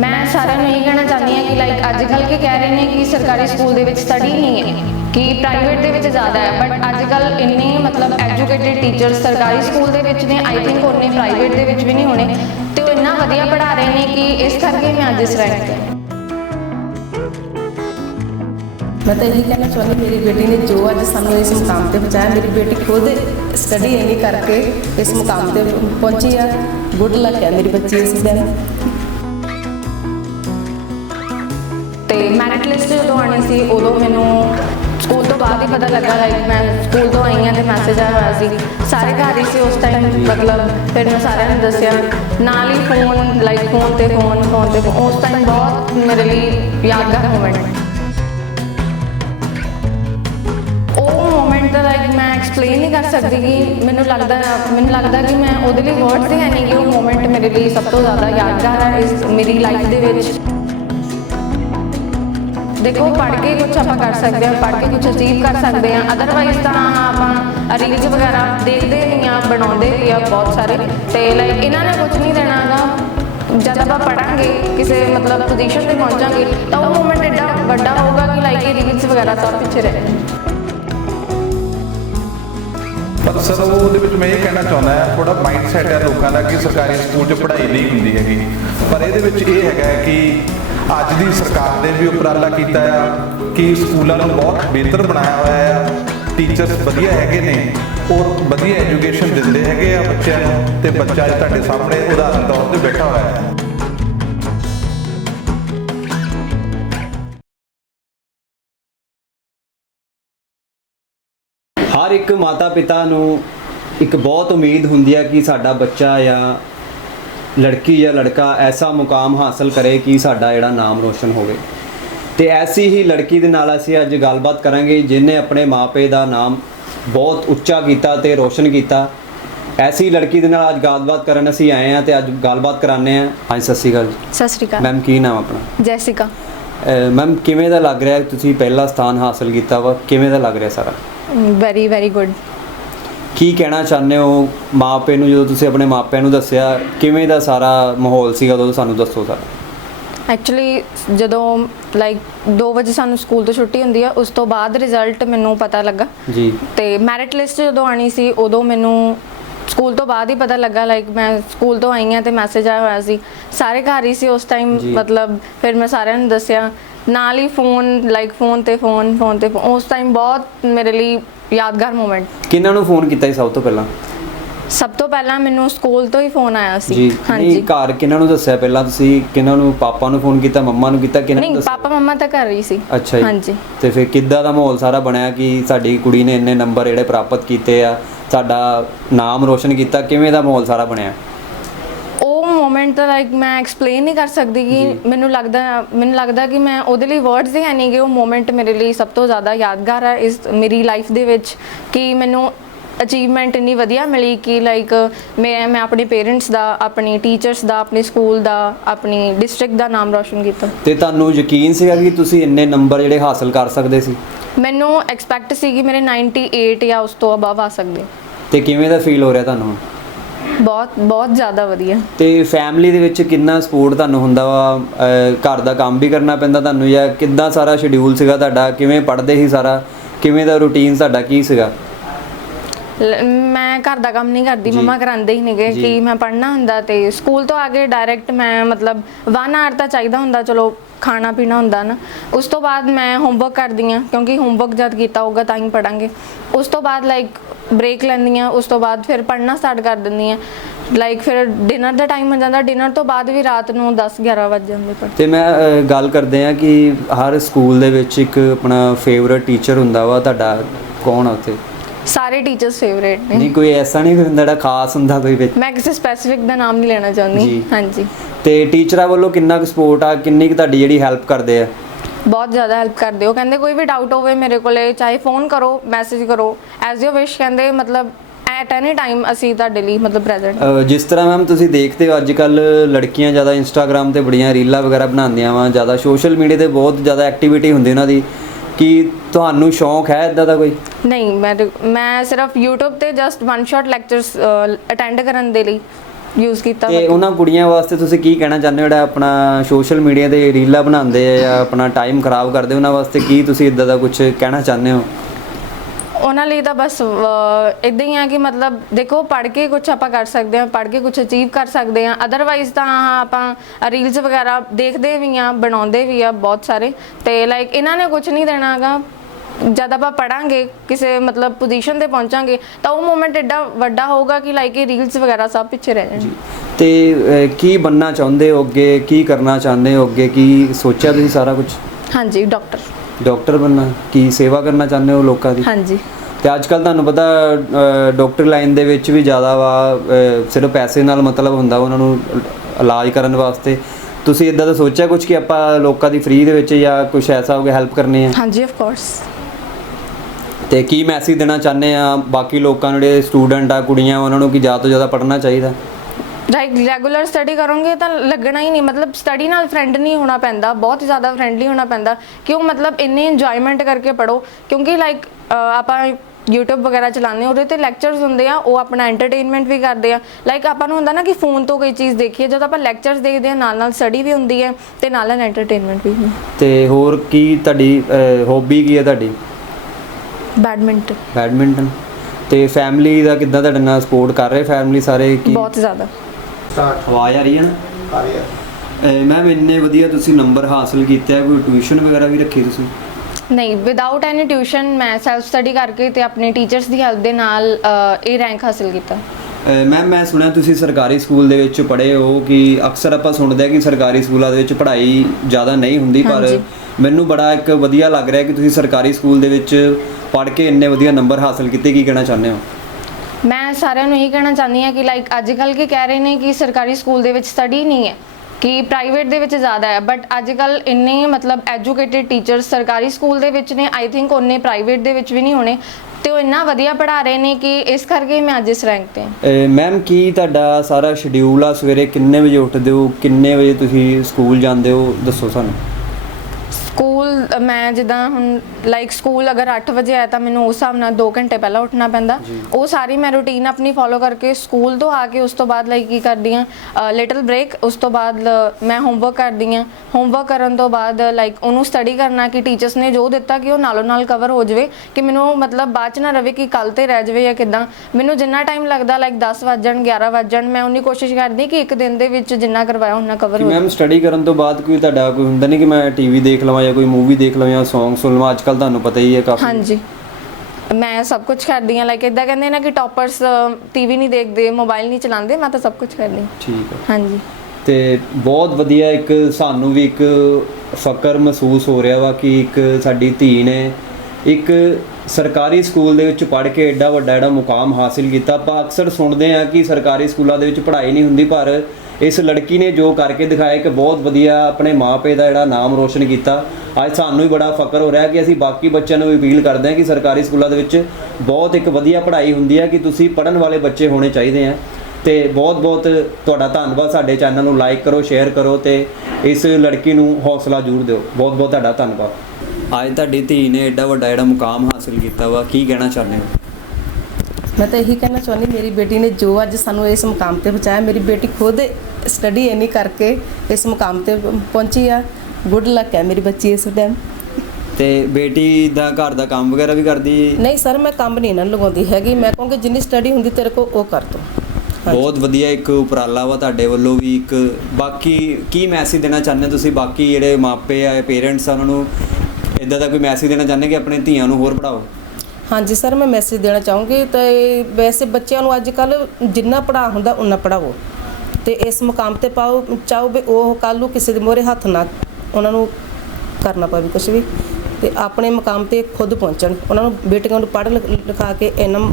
ਮੈਂ ਸਾਰਿਆਂ ਨੂੰ ਇਹ ਕਹਿਣਾ ਚਾਹੁੰਦੀ ਹਾਂ ਕਿ ਲਾਈਕ ਅੱਜ ਕੱਲ੍ਹ ਕੀ ਕਹਿ ਰਹੇ ਨੇ ਕਿ ਸਰਕਾਰੀ ਸਕੂਲ ਦੇ ਵਿੱਚ ਸਟੱਡੀ ਨਹੀਂ ਹੈ, ਕਿ ਪ੍ਰਾਈਵੇਟ ਦੇ ਵਿੱਚ ਜ਼ਿਆਦਾ ਹੈ ਬਟ ਅੱਜ ਕੱਲ੍ਹ ਇੰਨੇ, ਮਤਲਬ ਐਜੂਕੇਟਿਡ ਟੀਚਰਸ ਸਰਕਾਰੀ ਸਕੂਲ ਦੇ ਵਿੱਚ ਨੇ ਆਈ ਥਿੰਕ ਉਹਨੇ ਪ੍ਰਾਈਵੇਟ ਦੇ ਵਿੱਚ ਵੀ ਨਹੀਂ ਹੋਣੇ, ਤੇ ਉਹ ਇੰਨਾ ਵਧੀਆ ਪੜ੍ਹਾ ਰਹੇ ਨੇ ਕਿ ਇਸ ਕਰਕੇ ਮੈਂ ਅੱਜ ਇਸ ਰੈਂਕ ਤੇ ਮੈਂ ਤਾਂ ਇਹੀ ਕਹਿਣਾ ਚਾਹੁੰਦੀ ਮੇਰੀ ਬੇਟੀ ਨੇ ਜੋ ਅੱਜ ਸਾਨੂੰ ਇਸ ਮੁਕਾਮ ਤੇ ਪਹੁੰਚਾਇਆ, ਮੇਰੀ ਬੇਟੀ ਖੁਦ ਸਟੱਡੀ ਇੰਨੀ ਕਰਕੇ ਇਸ ਮੁਕਾਮ ਤੇ ਪਹੁੰਚੀ ਆ। ਗੁੱਡ ਲੱਕ ਹੈ, ਮੇਰੀ ਬੱਚੀ ਇਸ ਦਿਨ। ਤੇ ਮੈਰਿਟ ਲਿਸਟ ਜਦੋਂ ਆਣੀ ਸੀ ਉਦੋਂ ਮੈਨੂੰ ਸਕੂਲ ਤੋਂ ਬਾਅਦ ਹੀ ਪਤਾ ਲੱਗਾ ਲਾਈਕ ਮੈਂ ਸਕੂਲ ਤੋਂ ਆਈ ਹਾਂ ਤੇ ਮੈਸੇਜ ਆਇਆ ਹੋਇਆ ਸੀ। ਸਾਰੇ ਘਰ ਹੀ ਸੀ ਉਸ ਟਾਈਮ ਮਤਲਬ ਫਿਰ ਮੈਂ ਸਾਰਿਆਂ ਨੂੰ ਦੱਸਿਆ। ਨਾਲ ਹੀ ਫੋਨ ਲਾਈਕ ਫੋਨ ਤੇ ਫੋਨ ਫੋਨ ਤੇ phone, ਉਸ ਟਾਈਮ ਬਹੁਤ ਮੇਰੇ ਲਈ ਯਾਦਗਾਰ ਮੂਮੈਂਟ ਉਹ ਮੂਮੈਂਟ ਦਾ ਲਾਈਕ ਮੈਂ ਐਕਸਪਲੇਨ ਨਹੀਂ ਕਰ ਸਕਦੀ ਕਿ ਮੈਨੂੰ ਲੱਗਦਾ ਮੈਨੂੰ ਲੱਗਦਾ ਕਿ ਮੈਂ ਉਹਦੇ ਲਈ ਵਰਡਸ ਹੀ ਹੈ ਨਹੀਂ ਕਿ ਉਹ ਮੂਮੈਂਟ ਮੇਰੇ ਲਈ ਸਭ ਤੋਂ ਜ਼ਿਆਦਾ ਯਾਦਗਾਰ ਹੈ ਇਸ ਮੇਰੀ ਲਾਈਫ ਦੇ ਵਿੱਚ। ਦੇਖੋ ਪੜ੍ਹ ਕੇ ਕੁਝ ਆਪਾਂ ਕਰ ਸਕਦੇ ਹਾਂ ਪੜ੍ਹ ਕੇ ਕੁਝ ਅਚੀਵ ਕਰ ਸਕਦੇ ਹਾਂ। ਅਦਰਵਾਈਜ਼ ਤਾਂ ਆਪਾਂ ਰੀਲਸ ਵਗੈਰਾ ਦੇਖਦੇ ਨਹੀਂ ਆ ਬਣਾਉਂਦੇ ਵੀ ਆ ਬਹੁਤ ਸਾਰੇ। ਤੇ ਲਾਈਕ ਇਹਨਾਂ ਨੇ ਕੁਝ ਨਹੀਂ ਦੇਣਾਗਾ ਜਦ ਆਪਾਂ ਪੜਾਂਗੇ ਕਿਸੇ ਮਤਲਬ ਪੋਜੀਸ਼ਨ ਤੇ ਪਹੁੰਚਾਂਗੇ ਤਾਂ ਉਹ ਮੂਮੈਂਟ ਐਡਾ ਵੱਡਾ ਹੋਊਗਾ ਕਿ ਲਾਈਕ ਇਹ ਰੀਲਸ ਵਗੈਰਾ ਤਾਂ ਪਿੱਛੇ ਰਹਿ ਪਰ ਸਰ ਉਹ ਉਹਦੇ ਵਿੱਚ ਮੈਂ ਇਹ ਕਹਿਣਾ ਚਾਹੁੰਦਾ ਹਾਂ ਥੋੜਾ ਮਾਈਂਡ ਸੈਟ ਹੈ ਲੋਕਾਂ ਦਾ ਕਿ ਸਰਕਾਰੀ ਸਕੂਲ 'ਚ ਪੜ੍ਹਾਈ ਨਹੀਂ ਹੁੰਦੀ ਹੈਗੀ। ਪਰ ਇਹਦੇ ਵਿੱਚ ਇਹ ਹੈਗਾ ਕਿ ਅੱਜ ਦੀ ਸਰਕਾਰ ਨੇ ਵੀ ਉਪਰਾਲਾ ਕੀਤਾ ਆ ਕਿ ਸਕੂਲਾਂ ਨੂੰ ਬਹੁਤ ਬਿਹਤਰ ਬਣਾਇਆ ਹੋਇਆ ਆ। ਟੀਚਰਸ ਵਧੀਆ ਹੈਗੇ ਨੇ ਔਰ ਵਧੀਆ ਐਜੂਕੇਸ਼ਨ ਦਿੰਦੇ ਹੈਗੇ ਆ ਬੱਚਿਆਂ ਨੂੰ ਤੇ ਬੱਚਾ ਤੁਹਾਡੇ ਸਾਹਮਣੇ ਉਦਾਹਰਨ ਤੌਰ ਤੇ ਬੈਠਾ ਹੋਇਆ ਹੈ ਹਰ ਇੱਕ ਮਾਤਾ ਪਿਤਾ ਨੂੰ ਇੱਕ ਬਹੁਤ ਉਮੀਦ ਹੁੰਦੀ ਹੈ ਕਿ ਸਾਡਾ ਬੱਚਾ ਜਾਂ ਲੜਕੀ ਜਾਂ ਲੜਕਾ ਐਸਾ ਮੁਕਾਮ ਹਾਸਲ ਕਰੇ ਕਿ ਸਾਡਾ ਜਿਹੜਾ ਨਾਮ ਰੋਸ਼ਨ ਹੋਵੇ। ਤੇ ਐਸੀ ਹੀ ਲੜਕੀ ਦੇ ਨਾਲ ਅਸੀਂ ਅੱਜ ਗੱਲਬਾਤ ਕਰਾਂਗੇ ਜਿਨੇ ਆਪਣੇ ਮਾਪੇ ਦਾ ਨਾਮ ਬਹੁਤ ਉੱਚਾ ਕੀਤਾ ਤੇ ਰੋਸ਼ਨ ਕੀਤਾ। ਐਸੀ ਲੜਕੀ ਦੇ ਨਾਲ ਅੱਜ ਗੱਲਬਾਤ ਕਰਨ ਅਸੀਂ ਆਏ ਹਾਂ ਤੇ ਅੱਜ ਗੱਲਬਾਤ ਕਰਾਣੇ ਆ ਹਾਂਜੀ ਸਤਿ ਸ਼੍ਰੀ ਅਕਾਲ ਸਤਿ ਸ਼੍ਰੀ ਅਕਾਲ। ਮੈਮ ਕੀ ਨਾਮ ਆਪਣਾ? ਜੈਸਿਕਾ ਮੈਮ ਕਿਵੇਂ ਦਾ ਲੱਗ ਰਿਹਾ? ਤੁਸੀਂ ਪਹਿਲਾ ਸਥਾਨ ਹਾਸਲ ਕੀਤਾ ਵਾ। ਕਿਵੇਂ ਦਾ ਲੱਗ ਰਿਹਾ ਸਾਰਾ? ਵੈਰੀ ਵੈਰੀ ਗੁੱਡ ਕੀ ਕਹਿਣਾ ਚਾਹੁੰਦੇ ਹੋ ਮਾਪੇ ਨੂੰ ਜਦੋਂ ਤੁਸੀਂ ਆਪਣੇ ਮਾਪਿਆਂ ਨੂੰ ਦੱਸਿਆ ਕਿਵੇਂ ਦਾ ਸਾਰਾ ਮਾਹੌਲ ਸੀਗਾ ਉਦੋਂ ਸਾਨੂੰ ਦੱਸੋ ਸਾਰਾ। ਐਕਚੁਅਲੀ ਜਦੋਂ ਲਾਈਕ 2 ਵਜੇ ਸਾਨੂੰ ਸਕੂਲ ਤੋਂ ਛੁੱਟੀ ਹੁੰਦੀ ਆ ਉਸ ਤੋਂ ਬਾਅਦ ਰਿਜ਼ਲਟ ਮੈਨੂੰ ਪਤਾ ਲੱਗਾ। ਜੀ। ਤੇ ਮੈਰਿਟ ਲਿਸਟ ਜਦੋਂ ਆਣੀ ਸੀ ਉਦੋਂ ਮੈਨੂੰ ਸਕੂਲ ਤੋਂ ਬਾਅਦ ਹੀ ਪਤਾ ਲੱਗਾ ਲਾਈਕ ਮੈਂ ਸਕੂਲ ਤੋਂ ਆਈ ਹਾਂ ਤੇ ਮੈਸੇਜ ਆਇਆ ਹੋਇਆ ਸੀ। ਸਾਰੇ ਘਰ ਹੀ ਸੀ ਉਸ ਟਾਈਮ। ਮਤਲਬ ਫਿਰ ਮੈਂ ਸਾਰਿਆਂ ਨੂੰ ਦੱਸਿਆ। ਨਾਲ ਹੀ ਫੋਨ ਲਾਈਕ ਫੋਨ ਤੇ ਫੋਨ ਫੋਨ ਤੇ ਉਸ ਟਾਈਮ ਬਹੁਤ ਮੇਰੇ ਲਈ ਯਾਦਗਾਰ ਮੂਮੈਂਟ। ਕਿਹਨਾਂ ਨੂੰ ਫੋਨ ਕੀਤਾ ਸੀ ਸਭ ਤੋਂ ਪਹਿਲਾਂ? ਸਭ ਤੋਂ ਪਹਿਲਾਂ ਮੈਨੂੰ ਸਕੂਲ ਤੋਂ ਹੀ ਫੋਨ ਆਇਆ ਸੀ। ਜੀ ਨਹੀਂ ਘਰ ਕਿਹਨਾਂ ਨੂੰ ਦੱਸਿਆ ਪਹਿਲਾਂ ਤੁਸੀਂ? ਕਿਹਨਾਂ ਨੂੰ ਪਾਪਾ ਨੂੰ ਫੋਨ ਕੀਤਾ ਮੰਮਾ ਨੂੰ ਕੀਤਾ ਕਿਹਨਾਂ ਨੂੰ ਨਹੀਂ ਦੱਸਿਆ? ਪਾਪਾ ਮੰਮਾ ਤਾਂ ਘਰ ਹੀ ਸੀ। ਅੱਛਾ ਜੀ। ਹਾਂਜੀ। ਤੇ ਫਿਰ ਕਿੱਦਾਂ ਦਾ ਮਾਹੌਲ ਸਾਰਾ ਬਣਿਆ ਕਿ ਸਾਡੀ ਕੁੜੀ ਨੇ ਇੰਨੇ ਨੰਬਰ ਜਿਹੜੇ ਪ੍ਰਾਪਤ ਕੀਤੇ ਆ ਸਾਡਾ ਨਾਮ ਰੋਸ਼ਨ ਕੀਤਾ? ਕਿਵੇਂ ਦਾ ਮਾਹੌਲ ਸਾਰਾ ਬਣਿਆ? ਮੂਮੈਂਟ ਤਾਂ ਲਾਈਕ ਮੈਂ ਐਕਸਪਲੇਨ ਨਹੀਂ ਕਰ ਸਕਦੀ ਕਿ ਮੈਨੂੰ ਲੱਗਦਾ ਮੈਨੂੰ ਲੱਗਦਾ ਕਿ ਮੈਂ ਉਹਦੇ ਲਈ ਵਰਡਸ ਹੀ ਹੈ ਨਹੀਂ ਕਿ ਉਹ ਮੂਮੈਂਟ ਮੇਰੇ ਲਈ ਸਭ ਤੋਂ ਜ਼ਿਆਦਾ ਯਾਦਗਾਰ ਹੈ ਇਸ ਮੇਰੀ ਲਾਈਫ ਦੇ ਵਿੱਚ ਕਿ ਮੈਨੂੰ ਅਚੀਵਮੈਂਟ ਇੰਨੀ ਵਧੀਆ ਮਿਲੀ ਕਿ ਲਾਈਕ ਮੈਂ ਮੈਂ ਆਪਣੇ ਪੇਰੈਂਟਸ ਦਾ ਆਪਣੀ ਟੀਚਰਸ ਦਾ ਆਪਣੇ ਸਕੂਲ ਦਾ ਆਪਣੀ ਡਿਸਟ੍ਰਿਕਟ ਦਾ ਨਾਮ ਰੌਸ਼ਨ ਕੀਤਾ। ਤੇ ਤੁਹਾਨੂੰ ਯਕੀਨ ਸੀਗਾ ਕਿ ਤੁਸੀਂ ਇੰਨੇ ਨੰਬਰ ਜਿਹੜੇ ਹਾਸਲ ਕਰ ਸਕਦੇ ਸੀ? ਮੈਨੂੰ ਐਕਸਪੈਕਟ ਸੀ ਕਿ ਮੇਰੇ 98 ਜਾਂ ਉਸ ਤੋਂ ਅਬਵ ਆ ਸਕਦੇ। ਤੇ ਕਿਵੇਂ ਦਾ ਫੀਲ ਹੋ ਰਿਹਾ ਤੁਹਾਨੂੰ ਬਹੁਤ ਬਹੁਤ ਜ਼ਿਆਦਾ ਵਧੀਆ। ਤੇ ਫੈਮਿਲੀ ਦੇ ਵਿੱਚ ਕਿੰਨਾ ਸਪੋਰਟ ਤੁਹਾਨੂੰ ਹੁੰਦਾ ਵਾ? ਅਹ ਘਰ ਦਾ ਕੰਮ ਵੀ ਕਰਨਾ ਪੈਂਦਾ ਤੁਹਾਨੂੰ ਜਾਂ ਕਿੱਦਾਂ ਸਾਰਾ ਸ਼ਡਿਊਲ ਸੀਗਾ ਤੁਹਾਡਾ? ਕਿਵੇਂ ਪੜ੍ਹਦੇ ਸੀ ਸਾਰਾ? ਕਿਵੇਂ ਦਾ ਰੁਟੀਨ ਤੁਹਾਡਾ ਕੀ ਸੀਗਾ? ਲ- ਮੈਂ ਘਰ ਦਾ ਕੰਮ ਨਹੀਂ ਕਰਦੀ ਮੰਮਾ ਕਰਾਉਂਦੇ ਹੀ ਨੇਗੇ ਜੀ। ਕਿ ਮੈਂ ਪੜ੍ਹਨਾ ਹੁੰਦਾ ਤੇ ਸਕੂਲ ਤੋਂ ਆ ਕੇ ਡਾਇਰੈਕਟ ਮੈਂ ਮਤਲਬ 1 ਆਰ ਤਾਂ ਚਾਹੀਦਾ ਹੁੰਦਾ ਚਲੋ ਖਾਣਾ ਪੀਣਾ ਹੁੰਦਾ ਨਾ। ਉਸ ਤੋਂ ਬਾਅਦ ਮੈਂ ਹੋਮਵਰਕ ਕਰਦੀ ਆ ਕਿਉਂਕਿ ਹੋਮਵਰਕ ਜਦ ਕੀਤਾ ਹੋਊਗਾ ਤਾਂ ਹੀ ਪੜਾਂਗੇ ਉਸ ਤੋਂ ਬਾਅਦ ਲਾਈਕ ਬ੍ਰੇਕ ਲੈਂਦੀ ਆ ਉਸ ਤੋਂ ਬਾਅਦ ਫਿਰ ਪੜ੍ਹਨਾ ਸਟਾਰਟ ਕਰ ਦਿੰਦੀ ਆ ਲਾਈਕ ਫਿਰ ਡਿਨਰ ਦਾ ਟਾਈਮ ਹੋ ਜਾਂਦਾ ਡਿਨਰ ਤੋਂ ਬਾਅਦ ਵੀ ਰਾਤ ਨੂੰ 10 11 ਵਜੇ ਜਾਂਦੇ ਪੜ੍ਹ ਤੇ ਮੈਂ ਅਹ, ਗੱਲ ਕਰਦੇ ਆ ਕਿ ਹਰ ਸਕੂਲ ਦੇ ਵਿੱਚ ਇੱਕ ਆਪਣਾ ਫੇਵਰਿਟ ਟੀਚਰ ਹੁੰਦਾ ਵਾ ਤੁਹਾਡਾ ਕੌਣ ਆ ਉੱਥੇ? ਸਾਰੇ ਟੀਚਰਸ ਫੇਵਰੇਟ ਨੇ। ਨਹੀਂ ਕੋਈ ਐਸਾ ਨਹੀਂ ਹੁੰਦਾ ਜਿਹੜਾ ਖਾਸ ਹੁੰਦਾ ਕੋਈ ਵਿੱਚ? ਮੈਂ ਕਿਸੇ ਸਪੈਸੀਫਿਕ ਦਾ ਨਾਮ ਨਹੀਂ ਲੈਣਾ ਜੀ। ਚਾਹੁੰਦੀ ਹਾਂਜੀ। ਤੇ ਟੀਚਰਾਂ ਵੱਲੋਂ ਕਿੰਨਾ ਕੁ ਸਪੋਰਟ ਆ ਕਿੰਨੀ ਕੁ ਤੁਹਾਡੀ ਜਿਹੜੀ ਹੈਲਪ ਕਰਦੇ ਆ? ਬਹੁਤ ਜ਼ਿਆਦਾ ਹੈਲਪ ਕਰਦੇ ਹੋ। ਕਹਿੰਦੇ ਕੋਈ ਵੀ ਡਾਊਟ ਹੋਵੇ ਮੇਰੇ ਕੋਲੇ ਚਾਹੇ ਫੋਨ ਕਰੋ ਮੈਸੇਜ ਕਰੋ ਐਜ਼ ਯੂ ਵਿਸ਼ ਕਹਿੰਦੇ ਮਤਲਬ ਐਟ ਐਨੀ ਟਾਈਮ ਅਸੀਂ ਤੁਹਾਡੇ ਲਈ ਮਤਲਬ ਪ੍ਰੈਜ਼ੈਂਟ ਜਿਸ ਤਰ੍ਹਾਂ ਮੈਮ ਤੁਸੀਂ ਦੇਖਦੇ ਹੋ ਅੱਜ ਕੱਲ ਲੜਕੀਆਂ ਜ਼ਿਆਦਾ ਇੰਸਟਾਗ੍ਰam ਤੇ ਬੜੀਆਂ ਰੀਲਾਂ ਵਗੈਰਾ ਬਣਾਉਂਦੀਆਂ ਵਾ ਜ਼ਿਆਦਾ ਸੋਸ਼ਲ ਮੀਡੀਆ ਤੇ ਬਹੁਤ ਜ਼ਿਆਦਾ ਐਕਟੀਵਿਟੀ ਹੁੰਦੀ ਉਹਨਾਂ ਦੀ। ਕੀ ਤੁਹਾਨੂੰ ਸ਼ੌਂਕ ਹੈ ਇਦਾਂ ਦਾ ਕੋਈ? ਨਹੀਂ ਮੈਂ ਮੈਂ ਸਿਰਫ YouTube ਤੇ just one shot lectures attend ਕਰਨ ਦੇ ਲਈ। ਯੂਜ਼ ਕੀਤਾ ਤੇ ਉਹਨਾਂ ਕੁੜੀਆਂ ਵਾਸਤੇ ਤੁਸੀਂ ਕੀ ਕਹਿਣਾ ਚਾਹੁੰਦੇ ਹੋ? ਜਿਹੜਾ ਆਪਣਾ ਸੋਸ਼ਲ ਮੀਡੀਆ ਤੇ ਰੀਲਾਂ ਬਣਾਉਂਦੇ ਆ ਜਾਂ ਆਪਣਾ ਟਾਈਮ ਖਰਾਬ ਕਰਦੇ ਉਹਨਾਂ ਵਾਸਤੇ ਕੀ ਤੁਸੀਂ ਇਦਾਂ ਦਾ ਕੁਝ ਕਹਿਣਾ ਚਾਹੁੰਦੇ ਹੋ? ਉਹਨਾਂ ਲਈ ਤਾਂ ਬਸ ਇਦਾਂ ਹੀ ਆ ਕਿ ਮਤਲਬ ਦੇਖੋ ਪੜ੍ਹ ਕੇ ਕੁਝ ਆਪਾਂ ਕਰ ਸਕਦੇ ਹਾਂ ਪੜ੍ਹ ਕੇ ਕੁਝ ਅਚੀਵ ਕਰ ਸਕਦੇ ਹਾਂ। ਅਦਰਵਾਈਜ਼ ਤਾਂ ਆਪਾਂ ਰੀਲਸ ਵਗੈਰਾ ਦੇਖਦੇ ਵੀ ਆ ਬਣਾਉਂਦੇ ਵੀ ਆ ਬਹੁਤ ਸਾਰੇ। ਤੇ ਲਾਈਕ ਇਹਨਾਂ ਨੇ ਕੁਝ ਨਹੀਂ ਦੇਣਾਗਾ। ਜਦ ਆਪਾਂ ਪੜਾਂਗੇ ਕਿਸੇ ਮਤਲਬ ਪੋਜੀਸ਼ਨ ਤੇ ਪਹੁੰਚਾਂਗੇ ਤਾਂ ਉਹ ਮੂਮੈਂਟ ਐਡਾ ਵੱਡਾ ਹੋਊਗਾ ਕਿ ਲਾਈਕ ਇਹ ਰੀਲਸ ਵਗੈਰਾ ਸਭ ਪਿੱਛੇ ਰਹਿ ਜਾਣਗੇ ਤੇ ਅਹ, ਕੀ ਬੰਨਾ ਚਾਹੁੰਦੇ ਹੋ ਅੱਗੇ? ਕੀ ਕਰਨਾ ਚਾਹੁੰਦੇ ਹੋ ਅੱਗੇ? ਕੀ ਸੋਚਿਆ ਤੁਸੀਂ ਸਾਰਾ ਕੁਝ ਹਾਂਜੀ ਡਾਕਟਰ ਡਾਕਟਰ ਬਣਨਾ ਕੀ ਸੇਵਾ ਕਰਨਾ ਚਾਹੁੰਦੇ ਹੋ ਲੋਕਾਂ ਦੀ? ਹਾਂਜੀ। ਤੇ ਅੱਜ ਕੱਲ ਤੁਹਾਨੂੰ ਪਤਾ ਅਹ, ਡਾਕਟਰ ਲਾਈਨ ਦੇ ਵਿੱਚ ਵੀ ਜ਼ਿਆਦਾ ਵਾ ਅਹ, ਸਿਰਫ ਪੈਸੇ ਨਾਲ ਮਤਲਬ ਹੁੰਦਾ ਉਹਨਾਂ ਨੂੰ ਇਲਾਜ ਕਰਨ ਵਾਸਤੇ। ਤੁਸੀਂ ਇਦਾਂ ਦਾ ਸੋਚਿਆ ਕੁਝ ਕਿ ਆਪਾਂ ਲੋਕਾਂ ਦੀ ਫ੍ਰੀ ਦੇ ਵਿੱਚ ਜਾਂ ਕੁਝ ਐਸਾ ਹੋ ਗਿਆ ਹੈਲਪ ਕਰਨੀ ਹੈ ਹਾਂਜੀ ਆਫ ਕੋਰਸ ਤੇ ਕੀ ਮੈਸੇਜ ਦੇਣਾ ਚਾਹੁੰਦੇ ਆ? ਬਾਕੀ ਲੋਕਾਂ ਨੂੰ ਜਿਹੜੇ ਸਟੂਡੈਂਟ ਆ ਕੁੜੀਆਂ ਉਹਨਾਂ ਨੂੰ ਕਿ ਜ਼ਿਆਦਾ ਤੋਂ ਜ਼ਿਆਦਾ ਪੜ੍ਹਨਾ ਚਾਹੀਦਾ? ਰੈਗੂਲਰ ਸਟੱਡੀ ਕਰੋਗੇ ਤਾਂ ਲੱਗਣਾ ਹੀ ਨਹੀਂ। ਮਤਲਬ ਸਟੱਡੀ ਨਾਲ ਫਰੈਂਡ ਨਹੀਂ ਹੋਣਾ ਪੈਂਦਾ। ਬਹੁਤ ਜ਼ਿਆਦਾ ਫਰੈਂਡਲੀ ਹੋਣਾ ਪੈਂਦਾ। ਕਿਉਂ? ਮਤਲਬ ਇੰਨੀ ਇੰਜੋਇਮੈਂਟ ਕਰਕੇ ਪੜੋ ਕਿਉਂਕਿ ਲਾਈਕ ਆਪਾਂ YouTube ਵਗੈਰਾ ਚਲਾਉਂਦੇ ਉਹਦੇ ਤੇ ਲੈਕਚਰਸ ਹੁੰਦੇ ਆ ਉਹ ਆਪਣਾ ਐਂਟਰਟੇਨਮੈਂਟ ਵੀ ਕਰਦੇ ਆ। ਲਾਈਕ ਆਪਾਂ ਨੂੰ ਹੁੰਦਾ ਨਾ ਕਿ ਫੋਨ ਤੋਂ ਕੋਈ ਚੀਜ਼ ਦੇਖੀਏ ਜਦੋਂ ਆਪਾਂ ਲੈਕਚਰਸ ਦੇਖਦੇ ਆ ਨਾਲ ਨਾਲ ਸਟੱਡੀ ਵੀ ਹੁੰਦੀ ਹੈ ਤੇ ਨਾਲ ਨਾਲ ਐਂਟਰਟੇਨਮੈਂਟ ਵੀ ਹੁੰਦਾ ਤੇ ਹੋਰ ਕੀ ਤੁਹਾਡੀ ਹੌਬੀ ਕੀ ਹੈ ਤੁਹਾਡੀ? ਬੈਡਮਿੰਟਨ। ਬੈਡਮਿੰਟਨ। ਤੇ ਫੈਮਿਲੀ ਦਾ ਕਿੱਦਾਂ ਤੁਹਾਡੇ ਨਾਲ ਸਪੋਰਟ ਕਰ ਰਹੇ ਫੈਮਿਲੀ ਸਾਰੇ? ਕੀ ਬਹੁਤ ਜ਼ਿਆਦਾ। ਆਵਾਜ਼ ਆ ਰਹੀ ਹੈ ਨਾ? ਮੈਮ ਇੰਨੇ ਵਧੀਆ ਤੁਸੀਂ ਨੰਬਰ ਹਾਸਲ ਕੀਤੇ ਆ ਕੋਈ ਟਿਊਸ਼ਨ ਵਗੈਰਾ ਵੀ ਰੱਖੀ ਤੁਸੀਂ? ਨਹੀਂ ਵਿਦਆਊਟ ਐਨੀ ਟਿਊਸ਼ਨ ਮੈਂ ਸੈਲਫ ਸਟੱਡੀ ਕਰਕੇ ਤੇ ਆਪਣੇ ਟੀਚਰਸ ਦੀ ਹੈਲਪ ਦੇ ਨਾਲ ਇਹ ਰੈਂਕ ਹਾਸਿਲ ਕੀਤਾ। ਮੈਮ ਮੈਂ ਸੁਣਿਆ ਤੁਸੀਂ ਸਰਕਾਰੀ ਸਕੂਲ ਦੇ ਵਿੱਚ ਪੜ੍ਹੇ ਹੋ ਕਿ ਅਕਸਰ ਆਪਾਂ ਸੁਣਦੇ ਆ ਕਿ ਸਰਕਾਰੀ ਸਕੂਲਾਂ ਦੇ ਵਿੱਚ ਪੜ੍ਹਾਈ ਜ਼ਿਆਦਾ ਨਹੀਂ ਹੁੰਦੀ ਪਰ। ਮੈਨੂੰ ਬੜਾ ਇੱਕ ਵਧੀਆ ਲੱਗ ਰਿਹਾ ਕਿ ਤੁਸੀਂ ਸਰਕਾਰੀ ਸਕੂਲ ਦੇ ਵਿੱਚ ਪੜ੍ਹ ਕੇ ਇੰਨੇ ਵਧੀਆ ਨੰਬਰ ਹਾਸਲ ਕੀਤੇ ਕੀ ਕਹਿਣਾ ਚਾਹੁੰਦੇ ਹੋ ਮੈਂ ਸਾਰਿਆਂ ਨੂੰ ਇਹੀ ਕਹਿਣਾ ਚਾਹੁੰਦੀ ਹਾਂ ਕਿ ਲਾਈਕ ਅੱਜ ਕੱਲ ਕੀ ਕਹਿ ਰਹੇ ਨੇ ਕਿ ਸਰਕਾਰੀ ਸਕੂਲ ਦੇ ਵਿੱਚ ਸਟੱਡੀ ਨਹੀਂ ਹੈ ਕਿ ਪ੍ਰਾਈਵੇਟ ਦੇ ਵਿੱਚ ਜ਼ਿਆਦਾ ਹੈ ਬਟ ਅੱਜ ਕੱਲ ਇੰਨੇ ਮਤਲਬ ਐਜੂਕੇਟਿਡ ਟੀਚਰਸ ਸਰਕਾਰੀ ਸਕੂਲ ਦੇ ਵਿੱਚ ਨੇ ਆਈ ਥਿੰਕ ਉਹਨੇ ਪ੍ਰਾਈਵੇਟ ਦੇ ਵਿੱਚ ਵੀ ਨਹੀਂ ਹੋਣੇ, ਤੇ ਉਹ ਇੰਨਾ ਵਧੀਆ ਪੜ੍ਹਾ ਰਹੇ ਨੇ ਕਿ ਇਸ ਕਰਕੇ ਮੈਂ ਅੱਜ ਇਸ ਰੈਂਕ ਤੇ ਮੈਮ ਕੀ ਤੁਹਾਡਾ ਸਾਰਾ ਸ਼ਡਿਊਲ ਆ? ਸਵੇਰੇ ਕਿੰਨੇ ਵਜੇ ਉੱਠਦੇ ਹੋ? ਕਿੰਨੇ ਵਜੇ ਤੁਸੀਂ ਸਕੂਲ ਜਾਂਦੇ ਹੋ? ਦੱਸੋ ਸਾਨੂੰ। ਸਕੂਲ ਮੈਂ ਜਿੱਦਾਂ ਹੁਣ ਲਾਈਕ ਸਕੂਲ ਅਗਰ 8 ਵਜੇ ਆਇਆ ਤਾਂ ਮੈਨੂੰ ਉਸ ਹਿਸਾਬ ਨਾਲ 2 ਘੰਟੇ ਪਹਿਲਾਂ ਉੱਠਣਾ ਪੈਂਦਾ। ਉਹ ਸਾਰੀ ਮੈਂ ਰੁਟੀਨ ਆਪਣੀ ਫੋਲੋ ਕਰਕੇ ਸਕੂਲ ਤੋਂ ਆ ਕੇ ਉਸ ਤੋਂ ਬਾਅਦ ਲਾਈਕ ਕੀ ਕਰਦੀ ਆ ਲਿਟਲ ਬ੍ਰੇਕ ਉਸ ਤੋਂ ਬਾਅਦ ਮੈਂ ਹੋਮਵਰਕ ਕਰਦੀ ਆ ਹੋਮਵਰਕ ਕਰਨ ਤੋਂ ਬਾਅਦ ਲਾਈਕ ਉਹਨੂੰ ਸਟੱਡੀ ਕਰਨਾ ਕਿ ਟੀਚਰਸ ਨੇ ਜੋ ਦਿੱਤਾ ਕਿ ਉਹ ਨਾਲੋਂ ਨਾਲ ਕਵਰ ਹੋ ਜਾਵੇ ਕਿ ਮੈਨੂੰ ਮਤਲਬ ਬਾਅਦ ਚ ਨਾ ਰਵੇ ਕਿ ਕੱਲ ਤੇ ਰਹਿ ਜਾਵੇ ਜਾਂ ਕਿਦਾਂ। ਮੈਨੂੰ ਜਿੰਨਾ ਟਾਈਮ ਲੱਗਦਾ ਲਾਈਕ 10 ਵਜਣ 11 ਵਜਣ ਮੈਂ ਉਨੀ ਕੋਸ਼ਿਸ਼ ਕਰਦੀ ਕਿ ਇੱਕ ਦਿਨ ਦੇ ਵਿੱਚ ਜਿੰਨਾ ਕਰਵਾਇਆ ਉਹਨਾਂ ਕਵਰ ਹੋ ਜਾਵੇ। ਮੈਮ ਸਟੱਡੀ ਕਰਨ ਤੋਂ ਬਾਅਦ ਕੋਈ ਤੁਹਾਡਾ ਕੋਈ ਹੁੰਦਾ ਨਹੀਂ ਕਿ ਮੈਂ ਟੀਵੀ ਦੇਖ ਲਵਾਂ ਜਾਂ ਕੋਈ ਮੂਵੀ ਦੇਖ ਲਵਾਂ ਜਾਂ Song ਸੁਣ ਲਵਾਂ ਅੱਜ ਕੱਲ ਤੁਹਾਨੂੰ ਪਤਾ ਹੀ ਹੈ ਕਾਫੀ। ਹਾਂਜੀ। ਮੈਂ ਸਭ ਕੁਝ ਕਰਦੀ ਹਾਂ ਲਾਈਕ ਇਦਾਂ ਕਹਿੰਦੇ ਨਾ ਕਿ ਟੌਪਰਸ ਟੀਵੀ ਨਹੀਂ ਦੇਖਦੇ ਮੋਬਾਈਲ ਨਹੀਂ ਚਲਾਉਂਦੇ ਮੈਂ ਤਾਂ ਸਭ ਕੁਝ ਕਰਦੀ ਹਾਂ। ਠੀਕ ਹੈ। ਹਾਂਜੀ। ਤੇ ਬਹੁਤ ਵਧੀਆ ਇੱਕ ਸਾਨੂੰ ਵੀ ਇੱਕ ਫਕਰ ਮਹਿਸੂਸ ਹੋ ਰਿਹਾ ਵਾ ਕਿ ਇੱਕ ਸਾਡੀ ਧੀ ਨੇ ਇੱਕ ਸਰਕਾਰੀ ਸਕੂਲ ਦੇ ਵਿੱਚ ਪੜ੍ਹ ਕੇ ਐਡਾ ਵੱਡਾ ਜਿਹੜਾ ਮੁਕਾਮ ਹਾਸਿਲ ਕੀਤਾ। ਆਪਾਂ ਅਕਸਰ ਸੁਣਦੇ ਆ ਕਿ ਸਰਕਾਰੀ ਸਕੂਲਾਂ ਦੇ ਵਿੱਚ ਪੜ੍ਹਾਈ ਨਹੀਂ ਹੁੰਦੀ ਪਰ ਇਸ ਲੜਕੀ ਨੇ ਜੋ ਕਰਕੇ ਦਿਖਾਇਆ ਕਿ ਬਹੁਤ ਵਧੀਆ ਆਪਣੇ ਮਾਪੇ ਦਾ ਜਿਹੜਾ ਨਾਮ ਰੋਸ਼ਨ ਕੀਤਾ। ਅੱਜ ਸਾਨੂੰ ਵੀ ਬੜਾ ਫਕਰ ਹੋ ਰਿਹਾ ਕਿ ਅਸੀਂ ਬਾਕੀ ਬੱਚਿਆਂ ਨੂੰ ਵੀ ਅਪੀਲ ਕਰਦੇ ਹਾਂ ਕਿ ਸਰਕਾਰੀ ਸਕੂਲਾਂ ਦੇ ਵਿੱਚ ਬਹੁਤ ਇੱਕ ਵਧੀਆ ਪੜ੍ਹਾਈ ਹੁੰਦੀ ਹੈ ਕਿ ਤੁਸੀਂ ਪੜ੍ਹਨ ਵਾਲੇ ਬੱਚੇ ਹੋਣੇ ਚਾਹੀਦੇ ਆ। ਤੇ ਬਹੁਤ ਬਹੁਤ ਤੁਹਾਡਾ ਧੰਨਵਾਦ ਸਾਡੇ ਚੈਨਲ ਨੂੰ ਲਾਈਕ ਕਰੋ, ਸ਼ੇਅਰ ਕਰੋ ਤੇ ਇਸ ਲੜਕੀ ਨੂੰ ਹੌਸਲਾ ਜ਼ਰੂਰ ਦਿਓ। ਬਹੁਤ ਬਹੁਤ ਤੁਹਾਡਾ ਧੰਨਵਾਦ। ਅੱਜ ਤੁਹਾਡੀ ਧੀ ਨੇ ਐਡਾ ਵੱਡਾ ਜਿਹੜਾ ਮੁਕਾਮ ਹਾਸਿਲ ਕੀਤਾ ਵਾ, ਕੀ ਕਹਿਣਾ ਚਾਹੁੰਦੇ ਹੋ? ਮੈਂ ਤਾਂ ਇਹੀ ਕਹਿਣਾ ਚਾਹੁੰਦੀ ਮੇਰੀ ਬੇਟੀ ਨੇ ਜੋ ਅੱਜ ਸਾਨੂੰ ਇਸ ਮੁਕਾਮ ਤੇ ਪਹੁੰਚਾਇਆ ਮੇਰੀ ਬੇਟੀ ਖੁਦ ਸਟੱਡੀ ਇੰਨੀ ਕਰਕੇ ਇਸ ਮੁਕਾਮ ਤੇ ਪਹੁੰਚੀ ਆ। ਗੁੱਡ ਲੱਕ ਹੈ ਮੇਰੀ ਬੱਚੀ ਇਸ ਟਾਈਮ ਤੇ ਬੇਟੀ ਦਾ ਘਰ ਦਾ ਕੰਮ ਵਗੈਰਾ ਵੀ ਕਰਦੀ? ਨਹੀਂ ਸਰ ਮੈਂ ਕੰਮ ਨਹੀਂ ਇਹਨਾਂ ਨੂੰ ਲਗਾਉਂਦੀ ਹੈਗੀ। ਮੈਂ ਕਹੂੰਗੀ ਜਿੰਨੀ ਸਟੱਡੀ ਹੁੰਦੀ ਤੇਰੇ ਕੋਲ ਉਹ ਕਰ ਤੂੰ। ਬਹੁਤ ਵਧੀਆ ਇੱਕ ਉਪਰਾਲਾ ਵਾ ਤੁਹਾਡੇ ਵੱਲੋਂ ਵੀ ਇੱਕ। ਬਾਕੀ ਕੀ ਮੈਸੇਜ ਦੇਣਾ ਚਾਹੁੰਦੇ ਹੋ ਤੁਸੀਂ? ਬਾਕੀ ਜਿਹੜੇ ਮਾਪੇ ਆ ਪੇਰੈਂਟਸ ਆ ਉਹਨਾਂ ਨੂੰ ਇਦਾਂ ਦਾ ਕੋਈ ਮੈਸੇਜ ਦੇਣਾ ਚਾਹੁੰਦੇ ਕਿ ਆਪਣੇ ਧੀਆਂ ਨੂੰ ਹੋਰ ਪੜਾਓ ਹਾਂਜੀ ਸਰ, ਮੈਂ ਮੈਸੇਜ ਦੇਣਾ ਚਾਹੂੰਗੀ। ਤੇ ਵੈਸੇ ਬੱਚਿਆਂ ਨੂੰ ਅੱਜ ਕੱਲ ਜਿੰਨਾ ਪੜਾ ਹੁੰਦਾ ਉਨਾ ਪੜਾਵੋ ਤੇ ਇਸ ਮੁਕਾਮ ਤੇ ਪਾਓ, ਚਾਹੋ ਵੀ ਉਹ ਕੱਲ ਨੂੰ ਕਿਸੇ ਦੇ ਮੋਹਰੇ ਹੱਥ ਨਾ, ਉਹਨਾਂ ਨੂੰ ਕਰਨਾ ਪਵੇ ਕੁਝ ਵੀ। ਤੇ ਆਪਣੇ ਮੁਕਾਮ ਤੇ ਖੁਦ ਪਹੁੰਚਣ। ਉਹਨਾਂ ਨੂੰ ਬੇਟੀਆਂ ਨੂੰ ਪੜ੍ਹ ਲਿਖ- ਲਿਖਾ ਕੇ ਇਨਾਮ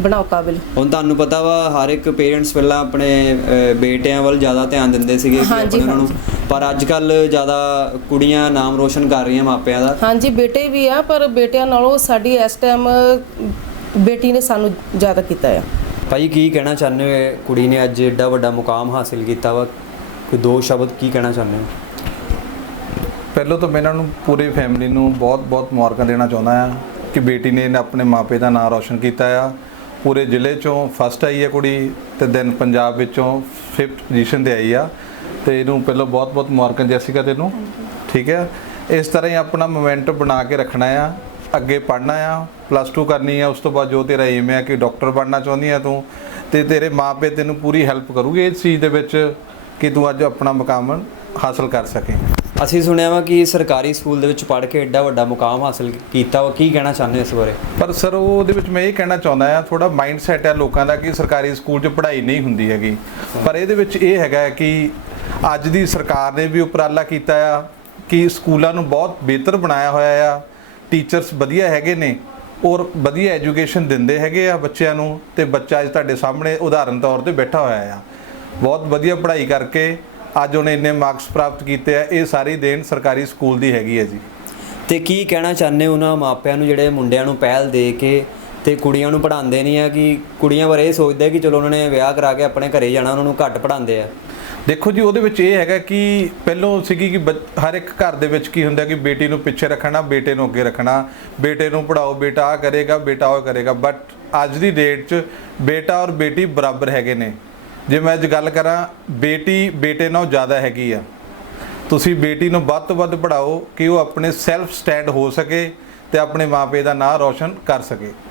ਬਣਾਓ ਕਾਬਿਲ। ਹੁਣ ਤੁਹਾਨੂੰ ਪਤਾ ਵਾ ਹਰ ਇੱਕ ਪੇਰੈਂਟਸ ਪਹਿਲਾਂ ਆਪਣੇ ਅਹ, ਬੇਟਿਆਂ ਵੱਲ ਜ਼ਿਆਦਾ ਧਿਆਨ ਦਿੰਦੇ ਸੀਗੇ ਕਿ ਹਾਂਜੀ, ਆਪਣੇ ਉਹਨਾਂ ਨੂੰ ਪਰ ਅੱਜ ਕੱਲ ਜ਼ਿਆਦਾ ਕੁੜੀਆਂ ਨਾਮ ਰੋਸ਼ਨ ਕਰ ਰਹੀਆਂ ਮਾਪਿਆਂ ਦਾ। ਹਾਂਜੀ ਬੇਟੇ ਵੀ ਆ ਪਰ ਬੇਟਿਆਂ ਨਾਲੋਂ ਸਾਡੀ ਇਸ ਟਾਈਮ ਬੇਟੀ ਨੇ ਸਾਨੂੰ ਜ਼ਿਆਦਾ ਕੀਤਾ ਆ। ਭਾਈ ਕੀ ਕਹਿਣਾ ਚਾਹੁੰਦੇ ਹੋ? ਇਹ ਕੁੜੀ ਨੇ ਅੱਜ ਏਡਾ ਵੱਡਾ ਮੁਕਾਮ ਹਾਸਿਲ ਕੀਤਾ ਵਾ। ਕੋਈ ਦੋ ਸ਼ਬਦ ਕੀ ਕਹਿਣਾ ਚਾਹੁੰਦੇ ਹੋ? ਪਹਿਲਾਂ ਤਾਂ ਮੈਂ ਇਹਨਾਂ ਨੂੰ ਪੂਰੀ ਫੈਮਿਲੀ ਨੂੰ ਬਹੁਤ-ਬਹੁਤ ਮੁਬਾਰਕਾਂ ਦੇਣਾ ਚਾਹੁੰਦਾ ਆ ਕਿ ਬੇਟੀ ਨੇ ਆਪਣੇ ਮਾਪੇ ਦਾ ਨਾਮ ਰੌਸ਼ਨ ਕੀਤਾ ਆ। ਪੂਰੇ ਜ਼ਿਲ੍ਹੇ ਚੋਂ ਫਸਟ ਆਈ ਹੈ ਕੁੜੀ ਤੇ ਦੈਨ ਪੰਜਾਬ ਵਿੱਚੋਂ 5th ਪੋਜੀਸ਼ਨ ਤੇ ਆਈ ਆ ਤੇ ਇਹਨੂੰ ਪਹਿਲਾਂ ਬਹੁਤ-ਬਹੁਤ ਮੁਬਾਰਕਾਂ ਜੈਸਿਕਾ ਤੈਨੂੰ। ਠੀਕ ਹੈ? ਇਸ ਤਰ੍ਹਾਂ ਹੀ ਆਪਣਾ ਮੋਮੈਂਟ ਬਣਾ ਕੇ ਰੱਖਣਾ ਆ ਅੱਗੇ ਪੜ੍ਹਨਾ ਆ ਪਲੱਸ 2 ਕਰਨੀ ਆ ਉਸ ਤੋਂ ਬਾਅਦ ਜੋ ਤੇਰਾ ਏਮ ਹੈ ਕਿ ਡਾਕਟਰ ਬਣਨਾ ਚਾਹੁੰਦੀ ਆ ਤੂੰ ਤੇ ਤੇਰੇ ਮਾਪੇ ਤੈਨੂੰ ਪੂਰੀ ਹੈਲਪ ਕਰੂਗੇ ਇਸ ਚੀਜ਼ ਦੇ ਵਿੱਚ ਕਿ ਤੂੰ ਅੱਜ ਆਪਣਾ ਮੁਕਾਮ ਹਾਸਲ ਕਰ ਸਕੇ। ਅਸੀਂ ਸੁਣਿਆ ਵਾ ਕਿ ਸਰਕਾਰੀ ਸਕੂਲ ਦੇ ਵਿੱਚ ਪੜ੍ਹ ਕੇ ਐਡਾ ਵੱਡਾ ਮੁਕਾਮ ਹਾਸਲ ਕੀਤਾ ਵਾ। ਕੀ ਕਹਿਣਾ ਚਾਹੁੰਦੇ ਇਸ ਬਾਰੇ? ਪਰ ਸਰ, ਉਹਦੇ ਵਿੱਚ ਮੈਂ ਇਹ ਕਹਿਣਾ ਚਾਹੁੰਦਾ ਆ ਥੋੜਾ ਮਾਈਂਡ ਸੈਟ ਹੈ ਲੋਕਾਂ ਦਾ ਕਿ ਸਰਕਾਰੀ ਸਕੂਲ 'ਚ ਪੜ੍ਹਾਈ ਨਹੀਂ ਹੁੰਦੀ ਹੈਗੀ। ਪਰ ਇਹਦੇ ਵਿੱਚ ਇਹ ਹੈਗਾ ਕਿ ਅੱਜ ਦੀ ਸਰਕਾਰ ਨੇ ਵੀ ਉਪਰਾਲਾ ਕੀਤਾ ਆ ਕਿ ਸਕੂਲਾਂ ਨੂੰ ਬਹੁਤ ਬਿਹਤਰ ਬਣਾਇਆ ਹੋਇਆ ਆ। ਟੀਚਰਸ ਵਧੀਆ ਹੈਗੇ ਨੇ ਔਰ ਵਧੀਆ ਐਜੂਕੇਸ਼ਨ ਦਿੰਦੇ ਹੈਗੇ ਆ ਬੱਚਿਆਂ ਨੂੰ ਤੇ ਬੱਚਾ ਅੱਜ ਤੁਹਾਡੇ ਸਾਹਮਣੇ ਉਦਾਹਰਨ ਤੌਰ ਤੇ ਬੈਠਾ ਹੋਇਆ ਆ। ਬਹੁਤ ਵਧੀਆ ਪੜ੍ਹਾਈ ਕਰਕੇ ਅੱਜ ਉਹਨੇ ਇੰਨੇ ਮਾਰਕਸ ਪ੍ਰਾਪਤ ਕੀਤੇ ਆ ਇਹ ਸਾਰੀ ਦੇਣ ਸਰਕਾਰੀ ਸਕੂਲ ਦੀ ਹੈਗੀ ਹੈ ਜੀ। ਤੇ ਕੀ ਕਹਿਣਾ ਚਾਹੁੰਦੇ ਉਹਨਾਂ ਮਾਪਿਆਂ ਨੂੰ ਜਿਹੜੇ ਮੁੰਡਿਆਂ ਨੂੰ ਪਹਿਲ ਦੇ ਕੇ ਤੇ ਕੁੜੀਆਂ ਨੂੰ ਪੜ੍ਹਾਉਂਦੇ ਨਹੀਂ ਆ ਕਿ ਕੁੜੀਆਂ ਬਾਰੇ ਇਹ ਸੋਚਦੇ ਕਿ ਚਲੋ ਉਹਨਾਂ ਨੇ ਵਿਆਹ ਕਰਾ ਕੇ ਆਪਣੇ ਘਰੇ ਜਾਣਾ ਉਹਨਾਂ ਨੂੰ ਘੱਟ ਪੜ੍ਹਾਉਂਦੇ ਆ? ਦੇਖੋ ਜੀ ਉਹਦੇ ਵਿੱਚ ਇਹ ਹੈਗਾ ਕਿ ਪਹਿਲੋਂ ਸੀਗੀ ਕਿ ਹਰ ਇੱਕ ਘਰ ਦੇ ਵਿੱਚ ਕੀ ਹੁੰਦਾ ਕਿ ਬੇਟੀ ਨੂੰ ਪਿੱਛੇ ਰੱਖਣਾ ਬੇਟੇ ਨੂੰ ਅੱਗੇ ਰੱਖਣਾ ਬੇਟੇ ਨੂੰ ਪੜਾਓ ਬੇਟਾ ਆ ਕਰੇਗਾ ਬੇਟਾ ਉਹ ਕਰੇਗਾ ਬਟ ਅੱਜ ਦੀ ਡੇਟ 'ਚ ਬੇਟਾ ਔਰ ਬੇਟੀ ਬਰਾਬਰ ਹੈਗੇ ਨੇ। ਜੇ ਮੈਂ ਅੱਜ ਗੱਲ ਕਰਾਂ, ਬੇਟੀ, ਬੇਟੇ ਨਾਲੋਂ ਜ਼ਿਆਦਾ ਹੈਗੀ ਆ। ਤੁਸੀਂ ਬੇਟੀ ਨੂੰ ਵੱਧ ਤੋਂ ਵੱਧ ਪੜਾਓ ਕਿ ਉਹ ਆਪਣੇ ਸੈਲਫ ਸਟੈਂਡ ਹੋ ਸਕੇ ਤੇ ਆਪਣੇ ਮਾਪੇ ਦਾ ਨਾਂ ਰੌਸ਼ਨ ਕਰ ਸਕੇ।